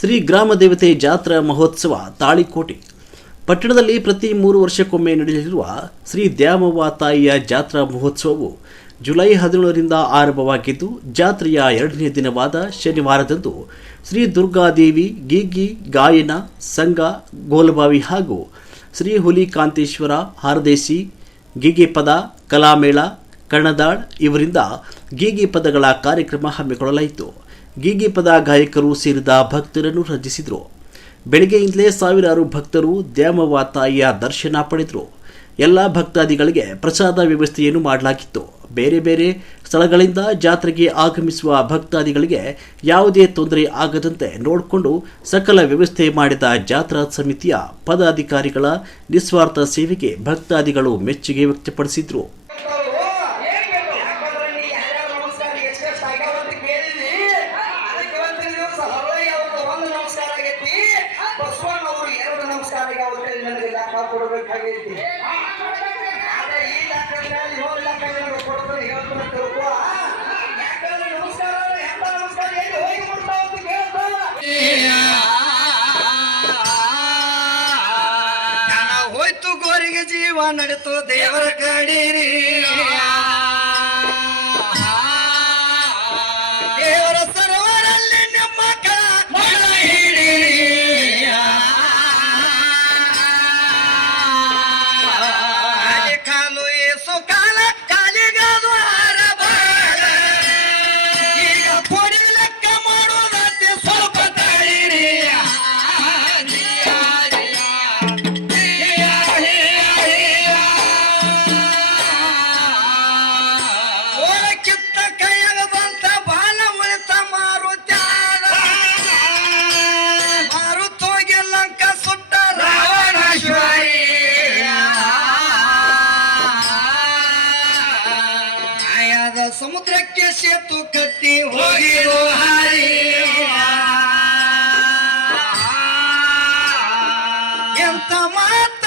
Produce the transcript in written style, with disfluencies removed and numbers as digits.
ಶ್ರೀ ಗ್ರಾಮ ದೇವತೆ ಜಾತ್ರಾ ಮಹೋತ್ಸವ ತಾಳಿಕೋಟೆ ಪಟ್ಟಣದಲ್ಲಿ ಪ್ರತಿ 3 ವರ್ಷಕ್ಕೊಮ್ಮೆ ನಡೆಯಲಿರುವ ಶ್ರೀ ದ್ಯಾಮವ್ವ ತಾಯಿಯ ಜಾತ್ರಾ ಮಹೋತ್ಸವವು ಜುಲೈ 17ರಿಂದ ಆರಂಭವಾಗಿದ್ದು ಜಾತ್ರೆಯ 2ನೇ ದಿನವಾದ ಶನಿವಾರದಂದು ಶ್ರೀ ದುರ್ಗಾದೇವಿ ಗೀಗಿ ಗಾಯನ ಸಂಘ ಗೋಲಬಾವಿ ಹಾಗೂ ಶ್ರೀ ಹುಲಿಕಾಂತೇಶ್ವರ ಹಾರದೇಸಿ ಗೀಗಿ ಪದ ಕಲಾಮೇಳ ಕಣ್ಣದಾಳ್ ಇವರಿಂದ ಗೀಗಿ ಪದಗಳ ಕಾರ್ಯಕ್ರಮ ಹಮ್ಮಿಕೊಳ್ಳಲಾಯಿತು. ಗೀಗಿ ಪದ ಗಾಯಕರು ಸೇರಿದ ಭಕ್ತರನ್ನು ರಂಜಿಸಿದರು. ಬೆಳಗ್ಗೆಯಿಂದಲೇ ಸಾವಿರಾರು ಭಕ್ತರು ದ್ಯಾಮವ್ವ ತಾಯಿಯ ದರ್ಶನ ಪಡೆದರು. ಎಲ್ಲ ಭಕ್ತಾದಿಗಳಿಗೆ ಪ್ರಸಾದ ವ್ಯವಸ್ಥೆಯನ್ನು ಮಾಡಲಾಗಿತ್ತು. ಬೇರೆ ಬೇರೆ ಸ್ಥಳಗಳಿಂದ ಜಾತ್ರೆಗೆ ಆಗಮಿಸುವ ಭಕ್ತಾದಿಗಳಿಗೆ ಯಾವುದೇ ತೊಂದರೆ ಆಗದಂತೆ ನೋಡಿಕೊಂಡು ಸಕಲ ವ್ಯವಸ್ಥೆ ಮಾಡಿದ ಜಾತ್ರಾ ಸಮಿತಿಯ ಪದಾಧಿಕಾರಿಗಳ ನಿಸ್ವಾರ್ಥ ಸೇವೆಗೆ ಭಕ್ತಾದಿಗಳು ಮೆಚ್ಚುಗೆ ವ್ಯಕ್ತಪಡಿಸಿದರು. ಹೋಯ್ತು ಗೋರಿಗೆ ಜೀವ ನಡೆತು ದೇವರ ಕಡೀರಿ ದೇವರ ಸರೋವರಲ್ಲಿ ನಮ್ಮ ಮಗಳ ಹಿಡೀರಿ ಕಾಲು ಏಸು ಕಾಲ ಕಾಲಿಗಾದು ಆರಬಾರ ಈಗ ಕೊಡಿ ಲೆಕ್ಕ ಮಾಡೋದತ್ತೆ ಸ್ವಲ್ಪ ತಾಳಿರಿ ಓಲಕ್ಕಿತ್ತ ಕೈಯಾಗ ಬಂತ ಬಾಲ ಉಳಿತ ಮಾರುತೋಗಿ ಲಂಕ ಸುಟ್ಟ ರಾವಣೇಶ್ವರಿ ಆಯಾದ ಸಮುದ್ರಕ್ಕೆ ಸೇತು ಕಟ್ಟಿ ಹೋಗಿರೋ ಹಾರಿ ಎಂತ ಮಾತ